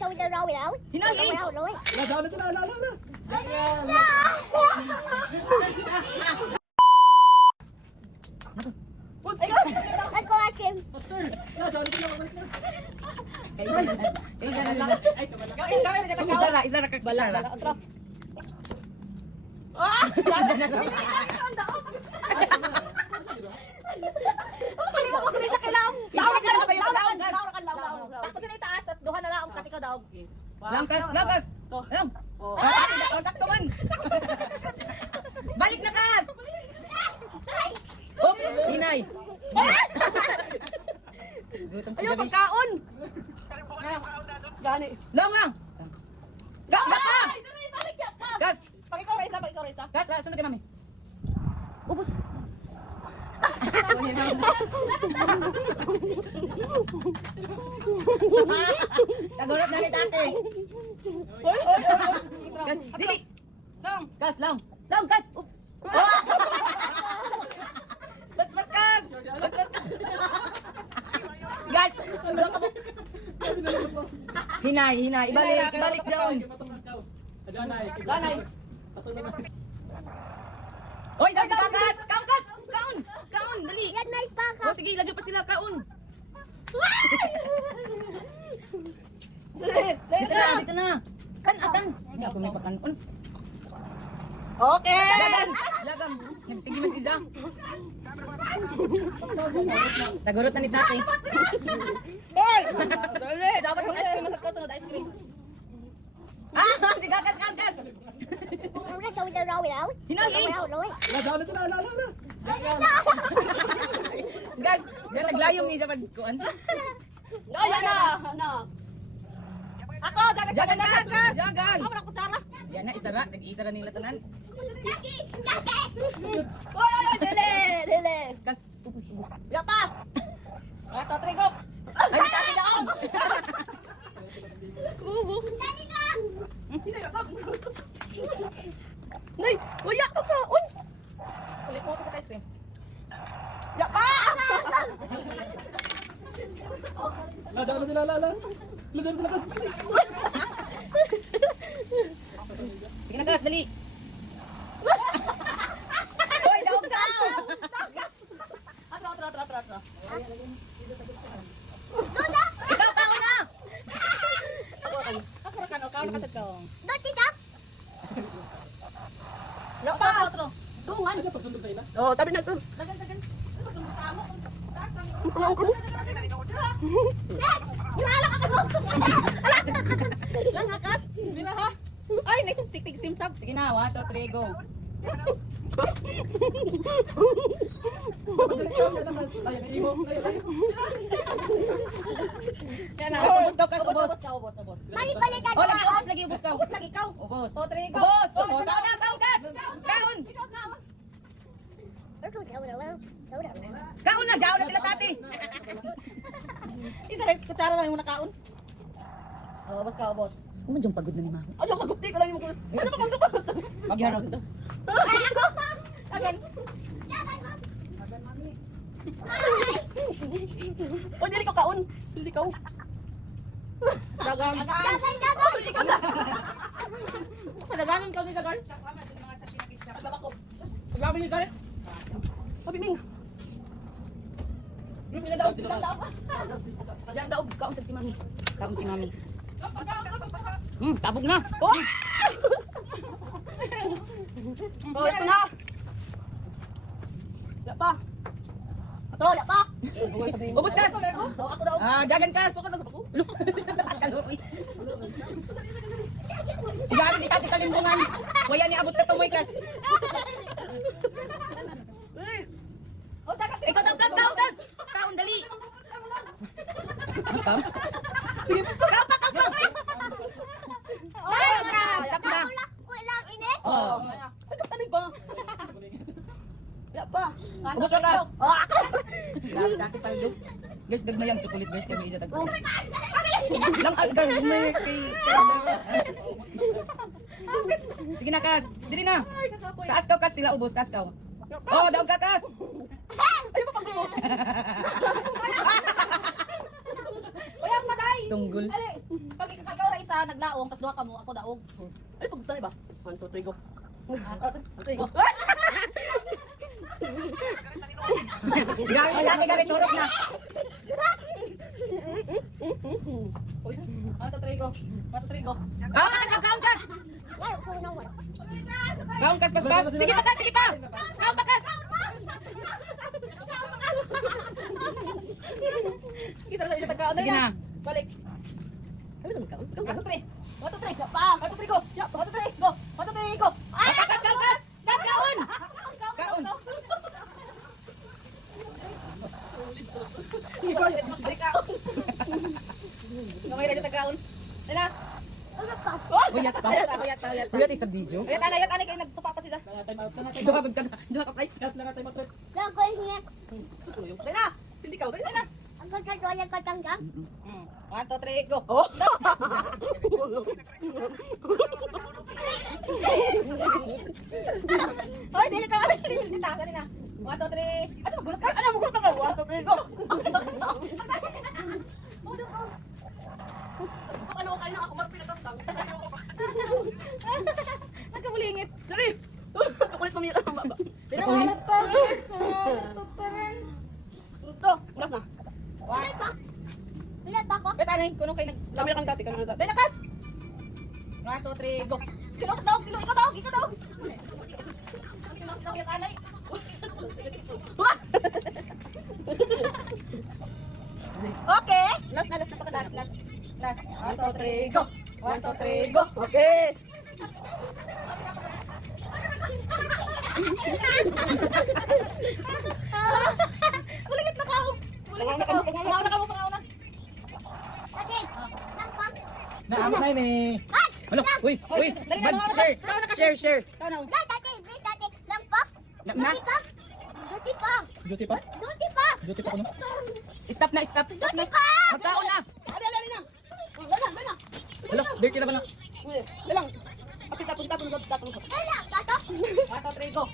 sao đi đâu đâu? Hinali. Đâu rồi? Là sao nó la. Anh coi ai kìm? La sao nó la. Isa na kagbala. Tapos sila itaas, tapos duha na lang kasi ka daog. Langkas. Lang. Sakto man. Balik na kas. Oops, hinay. Gutom si Gabi. Pagkaon! Gani. Lang. Gas. Gas. Pag ikaw resa. Gas, sunod kay mami. Ubus. Tagurot na ni tate. Gas, dili. Lang. Gas. Bas, gas. Guys, hinay. Balik doon. Ganay. Oy, dali ka gas. Kaon, dali. Yan na ipaka. O sige, ladyo pa sila kaon. Dito na. Kan. Hindi ako may pakanon. Okay! Lagam. Nagsige mas isa. Tagurot na ni tate. Hoy! Dali! Dapat mag ice cream masat ka sunod ice cream. Si gas. Đâu sao đi đâu đâu? Hinali. Đâu rồi? La sao nó la. Gas, diyan naglayom ni sa pagkuan. Ayan na! Ano? Ako! Jagan na gas. Jagan. Ako na kutsara! Yan na isara, nag-iisara nila tanan. Oy! Dili! Gas, ubus. Ya pa! Ato, trigo! Ay, tate daon. Nay! Uyak ka ka! Uy! Ulit mo sa ice cream. Ya pa! La sao nó la. La sao. Sige na gas, dali. Hoy, daog ka. Atro. Ikaw kaon na. Ako na kano, kaon kasad ka. Đâu chị cắp? Ya pa! Atro. Dungan! Pagsunod sa ila. Oh, tabi na to. Dagan. Kilala ka ba? Lang hakas. Bila ha. Ay, siktig simsam. Sige na, 1, 2, 3, go. Yan na. Ubos daw, kas, ubos. Ubos. Balik-balikan Oh, na. lagi, ubos ka. Ubos lagi ikaw. Ubos. So, trigo. Ubos. Kaon gas. Kaon. Kaon na, jaw na sila tate. Isa lang, kutsara lang yung nakaon. Oh, ubos ka, ubos. Ano yung pagod na ni Mama? Ay, yung magupti ko lang yung mga... Ano ba kung Magharap. Agan. O, dili ko kaon. Dili ko. Dagan. Padagangan ka ni Dagan. Paglaban ni Dagan. Sabi Ming. Pinadaog. Daog, kaon si Mami. Kaon si Mami. Tabog na. Oh, ito na. Ya pa. Atro, ya pa. Ubos kas. Oh, ako daw. Jagan kas. Igaling ni tate kalimbungan. Waya ni abot sa tumoy kas. Oh, dagat. Ikaw daw kas. Kaon dali. Kaon? Kaon pa. Ay, tap na. Walang init. Oh. Ay, kaptanig pa. Ya pa. Ubos ka kas. Oh, Grabe dati paldo. Guys, dagmayang chocolate guys kami isa tagpo. Lang algal may kay. Sige na kas. Dili na. Taas ka kas sila ubos kas ka. Oh, daog ka kas. Ay, papag mo. Wala patay. Tunggol. Ali, pag ikaw na isa, naglaong, tas duha ka mo, ako daog. Ay, pagtay ba? 1, 2, 3, go. Trigo. Gari turok na. Mato trigo. Mato trigo. Kaungkas. Laro ko na wala. Kaungkas pas. Sige pa. Kaungkas. Kita sa isa tagkaon Sige na. Balik. Kami naman kaon. Mato tri. Mato tri. Pa. Mato trigo. Ya, mato tri. Go. Mato trigo. Ay, Kaungkas. Das kaon. Kaon. Balik ka. Kamay na yung tagkaon. Dala. Uyat pa. Uyat. Uyat isang video. Uyat anay kayo nagsupa pa siya. Time out na natin. Duha ka price. Gas lang time out. Laro ko niya. Dala. Hindi ka. Dala. Ang ganda yung katanggang. 1, 2, 3, go. Oh. Hoy, dili ka. Dili ta. Dali na. 1, 2, 3. Ano magulat ka? Ano magulat ka? 1, 2, 3, go. Ano ko kayo na ako magpinatatang? Nagkabulingit. Dali! Kakulit mo miyak ang baba. Dili na mahalat to. Ito. Gas na. Wala pa ko. Bet anay, kuno kay nag Kami kang dati, kami dati. Dali na kas. 1, 2, 3, go. Silo ka daw, ikaw daw. Silo yung anay. Okay. Last na pa ka last. 1, 2, 3, go. 1, 2, 3, go. Okay! Kuligit na ka. Pangauna ka mo. Ate, langpak. Naamot na yun eh. Ano? Uy. Dali na, Bad mga share. Ikaw na. Tate, langpak. Na. Duty pa. Duty pa? Duty pa. Duty pa ko no? Stop na. Duty pa. Magkaon na. Dali na. Dala. Hala, dirty na ba na? Dalang. Apit tapon. Wala, tato. 1, 2, 3, go.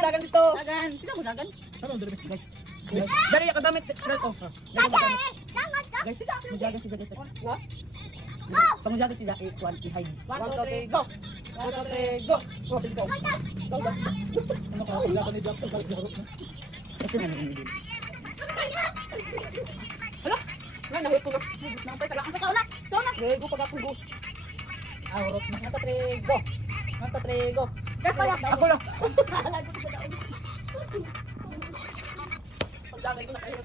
Dagan dito. Dagan. Sino mo dagan? Ano, dali ba? Dari ako gamit. Oh. Ate, langat ka. Guys, mujaga si Jaga. What? Pamujaga si Jaga. I-hide. 1, 2, 3, go. 1, 2, 3, go. Oh, let's go. Ano ka? Wala ka ni Jack sa laro na. Ito na hindi. Nga, nahit ko na. Nampay sa lakang ka una. Una. Rego pag ako go. Aurot na. 1, 2, 3, go. 1, 2, 3, go. Ako lang. Pagdagay ko na kayo.